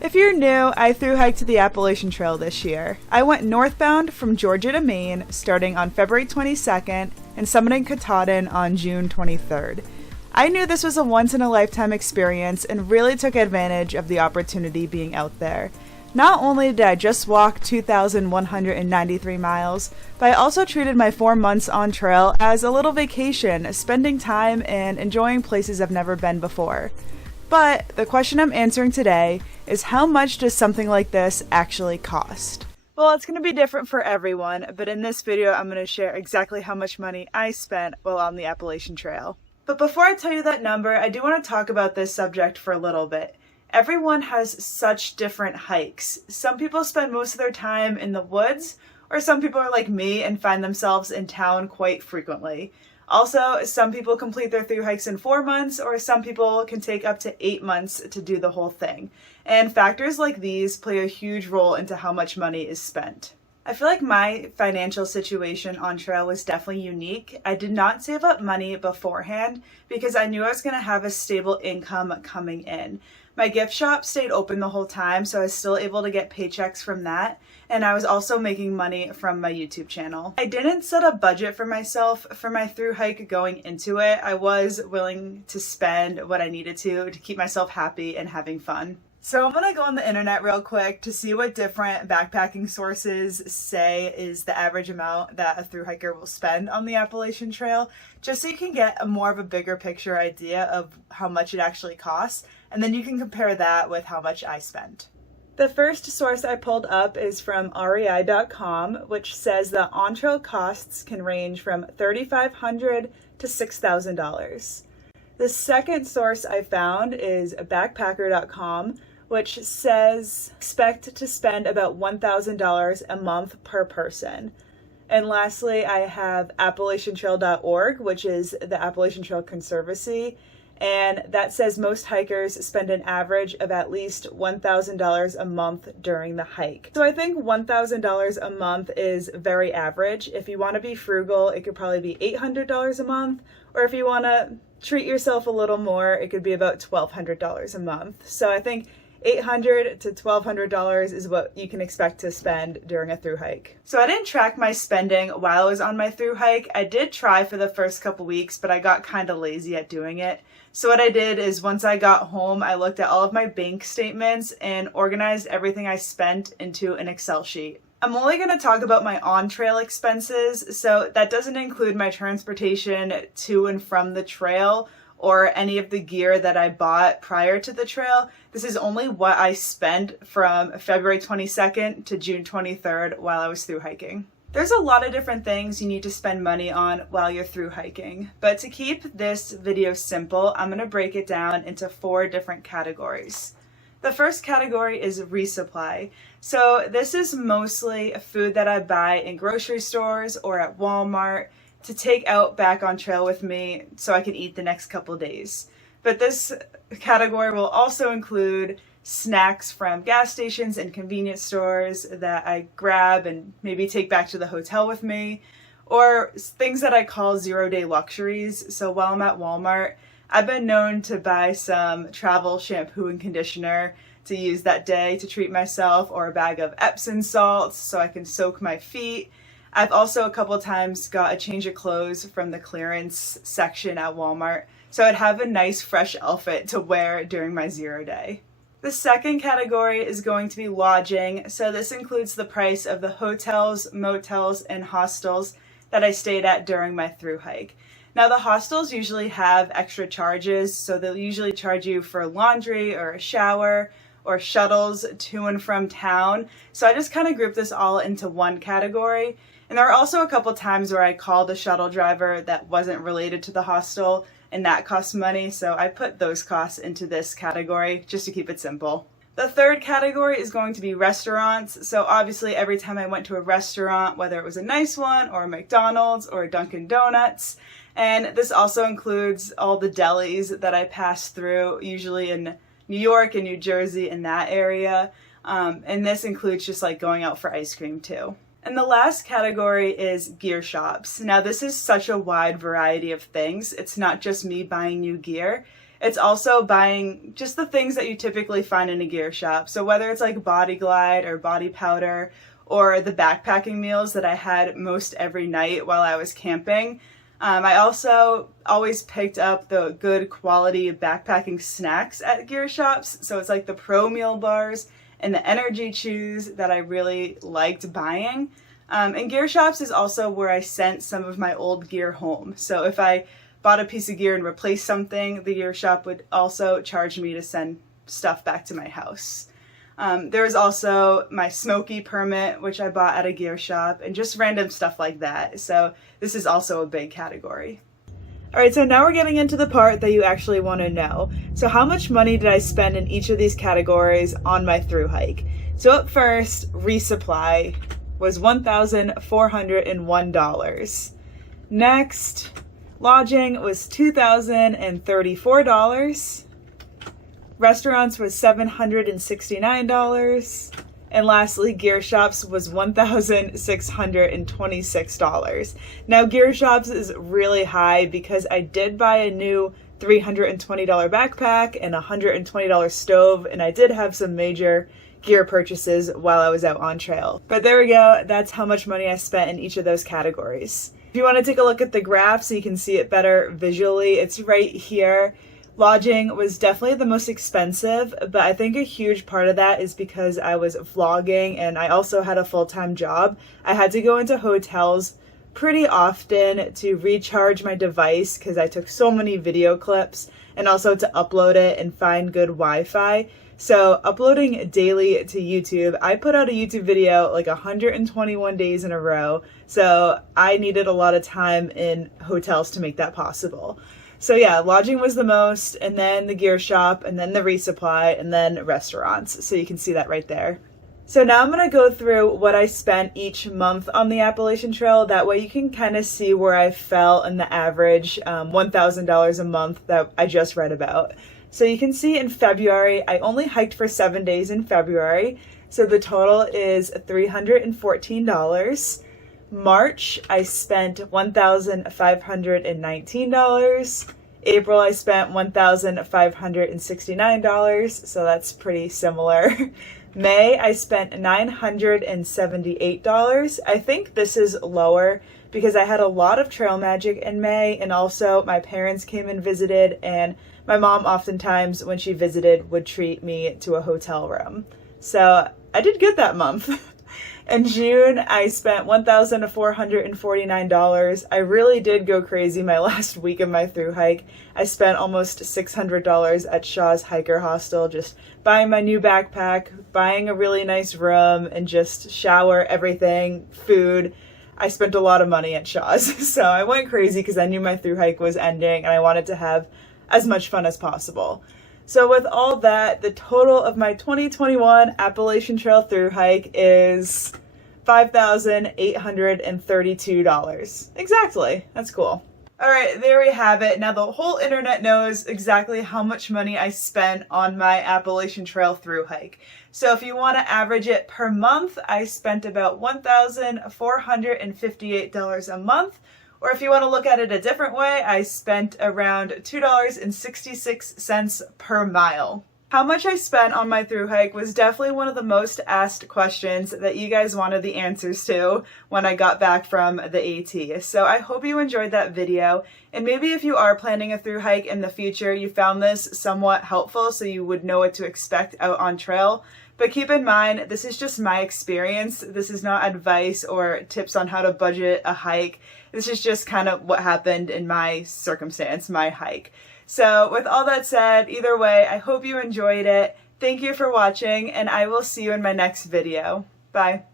If you're new, I thru-hiked the Appalachian Trail this year. I went northbound from Georgia to Maine, starting on February 22nd and summiting Katahdin on June 23rd. I knew this was a once-in-a-lifetime experience and really took advantage of the opportunity being out there. Not only did I just walk 2,193 miles, but I also treated my 4 months on trail as a little vacation, spending time and enjoying places I've never been before. But the question I'm answering today is, how much does something like this actually cost? Well, it's going to be different for everyone, but in this video I'm going to share exactly how much money I spent while on the Appalachian Trail. But before I tell you that number, I do want to talk about this subject for a little bit. Everyone has such different hikes. Some people spend most of their time in the woods, or some people are like me and find themselves in town quite frequently. Also, some people complete their thru hikes in 4 months, or some people can take up to 8 months to do the whole thing. And factors like these play a huge role into how much money is spent. I feel like my financial situation on trail was definitely unique. I did not save up money beforehand because I knew I was going to have a stable income coming in. My gift shop stayed open the whole time, so I was still able to get paychecks from that, and I was also making money from my YouTube channel. I didn't set a budget for myself for my thru hike going into it. I was willing to spend what I needed to keep myself happy and having fun. So I'm gonna go on the internet real quick to see what different backpacking sources say is the average amount that a thru hiker will spend on the Appalachian Trail, just so you can get more of a bigger picture idea of how much it actually costs, and then you can compare that with how much I spent. The first source I pulled up is from REI.com, which says that on-trail costs can range from $3,500 to $6,000. The second source I found is backpacker.com, which says expect to spend about $1,000 a month per person. And lastly, I have AppalachianTrail.org, which is the Appalachian Trail Conservancy, and that says most hikers spend an average of at least $1,000 a month during the hike. So I think $1,000 a month is very average. If you want to be frugal, it could probably be $800 a month, or if you want to treat yourself a little more, it could be about $1,200 a month. So I think $800 to $1,200 is what you can expect to spend during a thru hike. So I didn't track my spending while I was on my thru hike. I did try for the first couple weeks, but I got kind of lazy at doing it. So what I did is once I got home, I looked at all of my bank statements and organized everything I spent into an Excel sheet. I'm only going to talk about my on-trail expenses, so that doesn't include my transportation to and from the trail or any of the gear that I bought prior to the trail. This is only what I spent from February 22nd to June 23rd while I was thru hiking. There's a lot of different things you need to spend money on while you're thru hiking, but to keep this video simple, I'm going to break it down into 4 different categories. The first category is resupply. So this is mostly food that I buy in grocery stores or at Walmart to take out back on trail with me so I can eat the next couple days. But this category will also include snacks from gas stations and convenience stores that I grab and maybe take back to the hotel with me, or things that I call zero-day luxuries. So while I'm at Walmart, I've been known to buy some travel shampoo and conditioner to use that day to treat myself, or a bag of Epsom salts so I can soak my feet. I've also a couple times got a change of clothes from the clearance section at Walmart, so I'd have a nice fresh outfit to wear during my 0 day. The second category is going to be lodging, so this includes the price of the hotels, motels, and hostels that I stayed at during my thru hike. Now the hostels usually have extra charges, so they'll usually charge you for laundry or a shower or shuttles to and from town. So I just kind of grouped this all into one category. And there are also a couple times where I called a shuttle driver that wasn't related to the hostel, and that cost money, so I put those costs into this category just to keep it simple. The third category is going to be restaurants. So obviously every time I went to a restaurant, whether it was a nice one or a McDonald's or a Dunkin' Donuts, and this also includes all the delis that I pass through, usually in New York and New Jersey, in that area. And this includes just like going out for ice cream too. And the last category is gear shops. Now this is such a wide variety of things. It's not just me buying new gear. it's also buying just the things that you typically find in a gear shop. So whether it's like Body Glide or body powder or the backpacking meals that I had most every night while I was camping. I also always picked up the good quality backpacking snacks at gear shops. So it's like the Pro Meal bars and the energy chews that I really liked buying. And gear shops is also where I sent some of my old gear home. So if I bought a piece of gear and replaced something, the gear shop would also charge me to send stuff back to my house. There was also my Smoky permit, which I bought at a gear shop, and just random stuff like that. So this is also a big category. All right, so now we're getting into the part that you actually want to know. So how much money did I spend in each of these categories on my thru hike? So up first, resupply was $1,401. Next, lodging was $2,034. Restaurants was $769. And lastly, gear shops was $1,626. Now, gear shops is really high because I did buy a new $320 backpack and a $120 stove, and I did have some major gear purchases while I was out on trail. But there we go. That's how much money I spent in each of those categories. If you want to take a look at the graph so you can see it better visually, it's right here. Lodging was definitely the most expensive, but I think a huge part of that is because I was vlogging and I also had a full-time job. I had to go into hotels pretty often to recharge my device because I took so many video clips, and also to upload it and find good Wi-Fi. So uploading daily to YouTube, I put out a YouTube video like 121 days in a row. So I needed a lot of time in hotels to make that possible. So yeah, lodging was the most, and then the gear shop, and then the resupply, and then restaurants. So you can see that right there. So now I'm going to go through what I spent each month on the Appalachian Trail. That way you can kind of see where I fell in the average $1,000 a month that I just read about. So you can see in February, I only hiked for 7 days in February. So the total is $314. March, I spent $1,519. April, I spent $1,569, so that's pretty similar. May, I spent $978. I think this is lower because I had a lot of trail magic in May, and also my parents came and visited, and my mom oftentimes, when she visited, would treat me to a hotel room. So I did good that month. In June, I spent $1,449. I really did go crazy my last week of my thru hike. I spent almost $600 at Shaw's Hiker Hostel, just buying my new backpack, buying a really nice room, and just shower, everything, food. I spent a lot of money at Shaw's. So I went crazy because I knew my thru hike was ending and I wanted to have as much fun as possible. So with all that, the total of my 2021 Appalachian Trail thru hike is $5,832. Exactly. That's cool. All right, there we have it. Now the whole internet knows exactly how much money I spent on my Appalachian Trail thru hike. So if you want to average it per month, I spent about $1,458 a month. Or if you want to look at it a different way, I spent around $2.66 per mile. How much I spent on my thru hike was definitely one of the most asked questions that you guys wanted the answers to when I got back from the AT. So I hope you enjoyed that video, and maybe if you are planning a thru hike in the future, you found this somewhat helpful so you would know what to expect out on trail. But keep in mind, this is just my experience. This is not advice or tips on how to budget a hike. This is just kind of what happened in my circumstance, my hike. So with all that said, either way, I hope you enjoyed it. Thank you for watching, and I will see you in my next video. Bye.